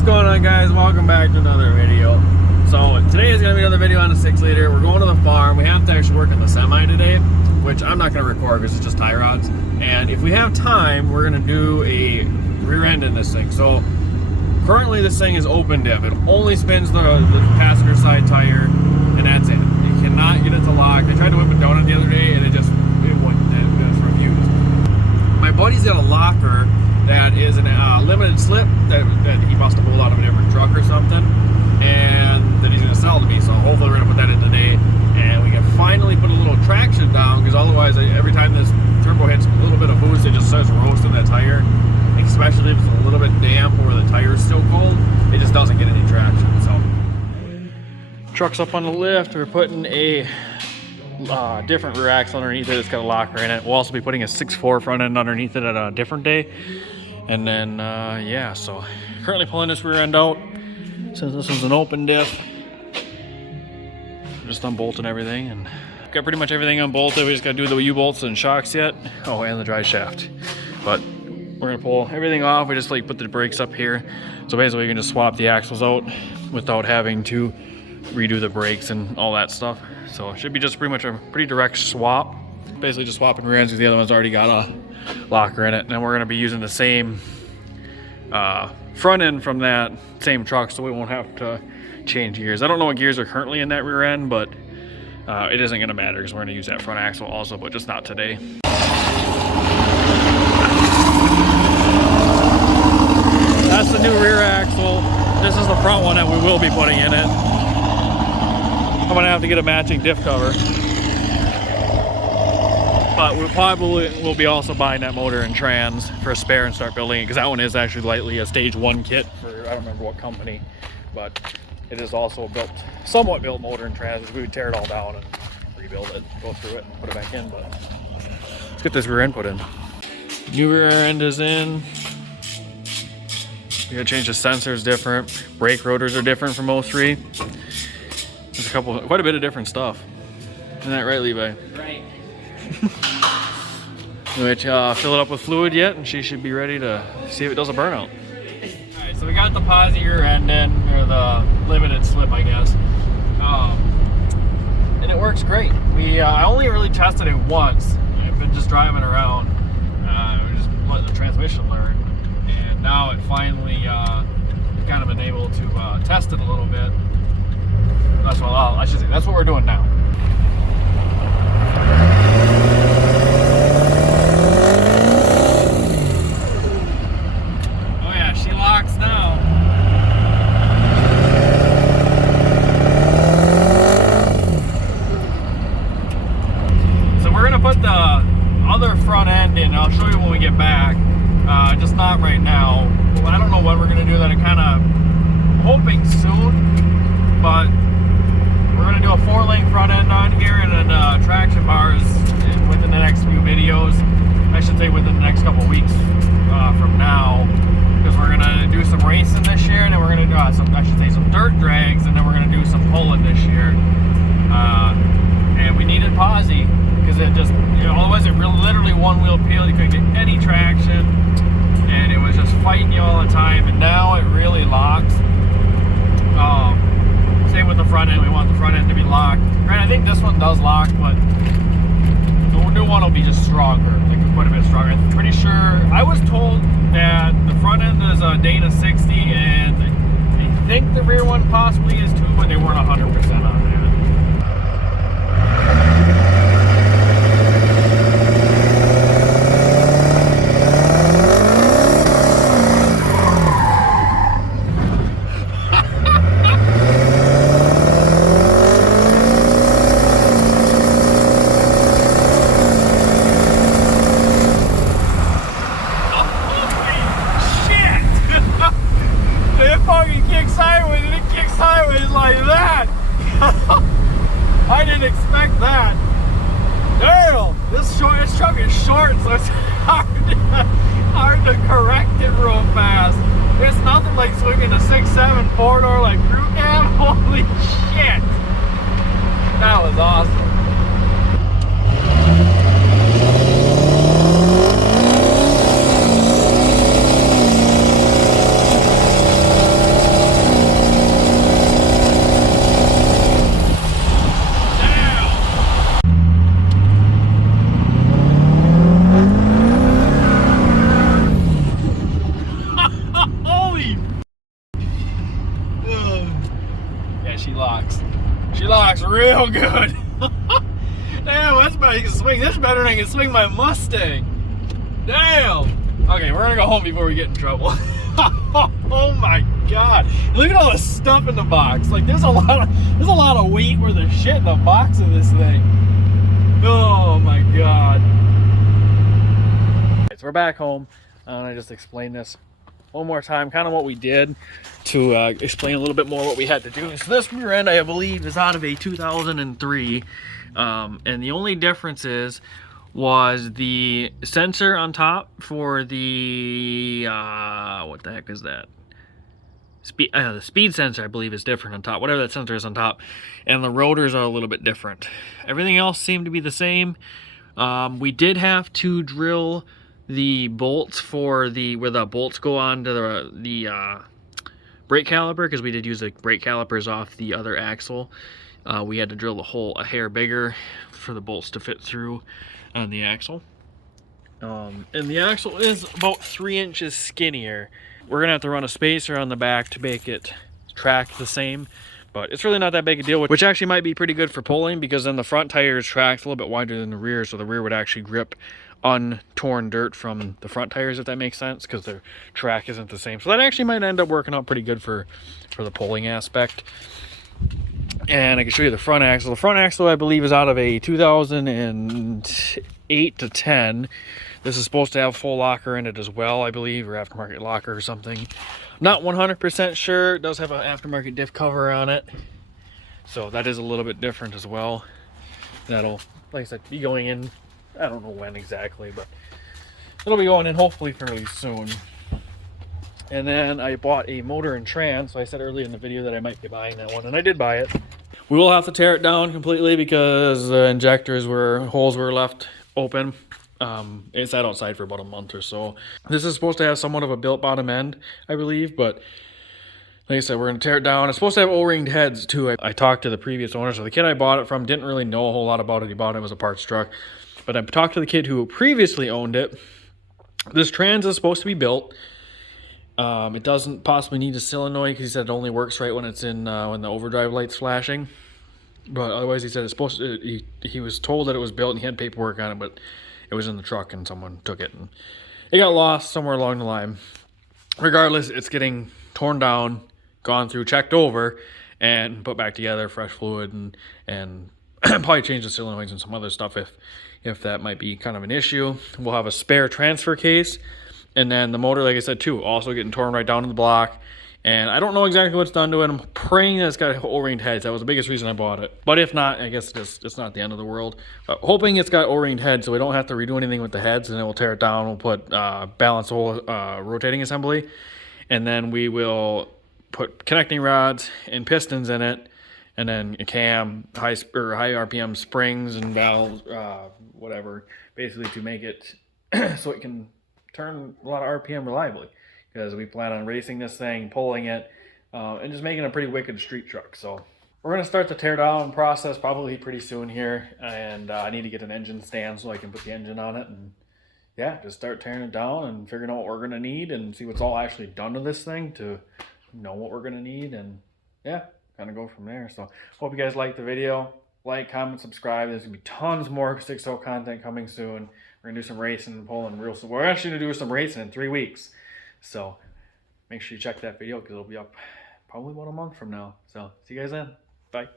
What's going on, guys? Welcome back to another video. So today is going to be another video on a 6-liter. We're going to the farm. We have to actually work on the semi today, which I'm not going to record because it's just tie rods. And if we have time, we're going to do a rear end in this thing. So currently this thing is open diff. It only spins the passenger side tire, and that's it. You cannot get it to lock. I tried to whip it down the other day, and it wouldn't. It just refused. My buddy's got a locker that is a limited slip that he must have pulled out of a different truck or something, and that he's going to sell to me. So hopefully we're going to put that in today, and we can finally put a little traction down, because otherwise every time this turbo hits a little bit of boost, it just starts roasting that tire, especially if it's a little bit damp or the tire is still cold. It just doesn't get any traction. So truck's up on the lift. We're putting a different rear axle underneath it. It's got a locker in it. We'll also be putting a 6.4 front end underneath it at a different day. And then yeah, so currently pulling this rear end out since this is an open diff. Just unbolting everything and got pretty much everything unbolted. We just got to do the U-bolts and shocks yet. Oh, and the drive shaft. But we're gonna pull everything off. We just put the brakes up here. So basically we can just swap the axles out without having to redo the brakes and all that stuff. So it should be just pretty much a pretty direct swap. Basically just swapping rear ends because the other one's already got a locker in it. And then we're gonna be using the same front end from that same truck, so we won't have to change gears. I don't know what gears are currently in that rear end, but it isn't gonna matter because we're gonna use that front axle also, but just not today. That's the new rear axle. This is the front one that we will be putting in it. I'm gonna have to get a matching diff cover. But we probably will be also buying that motor and trans for a spare and start building it, because that one is actually lightly a stage 1 kit for, I don't remember what company, but it is also built, somewhat built motor and trans. We would tear it all down and rebuild it, go through it and put it back in, but let's get this rear end put in. New rear end is in. We gotta change the sensors different. Brake rotors are different from 03. There's quite a bit of different stuff. Isn't that right, Levi? Right. Which fill it up with fluid yet, and she should be ready to see if it does a burnout. Alright, so we got the posi rear end in, or the limited slip, I guess. And it works great. I only really tested it once. I've been just driving around. We just let the transmission learn. And now it finally kind of been able to test it a little bit. That's what I should say. That's what we're doing now. Oh yeah, she locks now. So we're gonna put the other front end in. I'll show you when we get back. Just not right now. I don't know when we're gonna do that. I'm kind of hoping soon, but we're gonna do a 4-link front end on here, and then traction bars within the next few videos. I should say within the next couple weeks from now, because we're gonna do some racing this year, and then we're gonna do some dirt drags, and then we're gonna do some pulling this year. And we needed posi because it just, otherwise it literally one-wheel peel. You couldn't get any traction, and it was just fighting you all the time. And now it really locks. Same with the front end. We want the front end to be locked. Granted, I think this one does lock, but the new one will be just stronger, like quite a bit stronger. I'm pretty sure, I was told that the front end is a Dana 60, and I think the rear one possibly is too, but they weren't 100% on that. I didn't expect that. Damn, this truck is short, so it's hard to correct it real fast. It's nothing like swinging a 6.7 4-door like crew cab. Holy shit, that was awesome. she locks. She locks real good. Damn, that's better. I can swing this better than I can swing my Mustang. Damn. Okay, we're gonna go home before we get in trouble. Oh my god! Look at all the stuff in the box. Like there's a lot of weight worth of shit in the box of this thing. Oh my god! So we're back home. I just explained this one more time, kind of what we did to explain a little bit more what we had to do. So this rear end, I believe, is out of a 2003, and the only difference was the sensor on top for the what the heck is that? The speed sensor, I believe, is different on top. Whatever that sensor is on top, and the rotors are a little bit different. Everything else seemed to be the same. We did have to drill the bolts for where the bolts go on to the brake caliper, because we did use the brake calipers off the other axle. We had to drill the hole a hair bigger for the bolts to fit through on the axle. And the axle is about 3 inches skinnier. We're gonna have to run a spacer on the back to make it track the same, but it's really not that big a deal, which actually might be pretty good for pulling, because then the front tire is tracked a little bit wider than the rear, so the rear would actually grip untorn dirt from the front tires, if that makes sense, because the track isn't the same. So that actually might end up working out pretty good for the pulling aspect. And I can show you the front axle. The front axle, I believe, is out of a 2008 to 10. This is supposed to have full locker in it as well, I believe, or aftermarket locker or something. Not 100% sure. It does have an aftermarket diff cover on it, so that is a little bit different as well. That'll, like I said, be going in, I don't know when exactly, but it'll be going in hopefully fairly soon. And then I bought a motor and trans, so I said earlier in the video that I might be buying that one, and I did buy it. We will have to tear it down completely because the holes were left open. It sat outside for about a month or so. This is supposed to have somewhat of a built bottom end, I believe, but like I said, we're going to tear it down. It's supposed to have O-ringed heads too. I talked to the previous owner, so the kid I bought it from didn't really know a whole lot about it. He bought it as a parts truck, but I talked to the kid who previously owned it. This trans is supposed to be built. It doesn't possibly need a solenoid, because he said it only works right when it's in when the overdrive light's flashing. But otherwise, he said it's supposed to. He was told that it was built and he had paperwork on it, but it was in the truck and someone took it and it got lost somewhere along the line. Regardless, it's getting torn down, gone through, checked over, and put back together, fresh fluid, and probably change the solenoids and some other stuff if that might be kind of an issue. We'll have a spare transfer case. And then the motor, like I said, too, also getting torn right down to the block. And I don't know exactly what's done to it. I'm praying that it's got O-ringed heads. That was the biggest reason I bought it. But if not, I guess it's not the end of the world. Hoping it's got O-ringed heads so we don't have to redo anything with the heads. And then we'll tear it down. We'll put balance hole rotating assembly. And then we will put connecting rods and pistons in it. And then a cam, high RPM springs and valves, whatever. Basically to make it so it can turn a lot of RPM reliably, because we plan on racing this thing, pulling it, and just making a pretty wicked street truck. So we're going to start the tear down process probably pretty soon here, and I need to get an engine stand so I can put the engine on it, and yeah, just start tearing it down and figuring out what we're going to need and see what's all actually done to this thing to know what we're going to need, and yeah, kind of go from there. So hope you guys liked the video. Like, comment, subscribe. There's going to be tons more 6.0 content coming soon. We're going to do some racing and pulling real soon. We're actually going to do some racing in 3 weeks. So make sure you check that video, because it'll be up probably about a month from now. So see you guys then. Bye.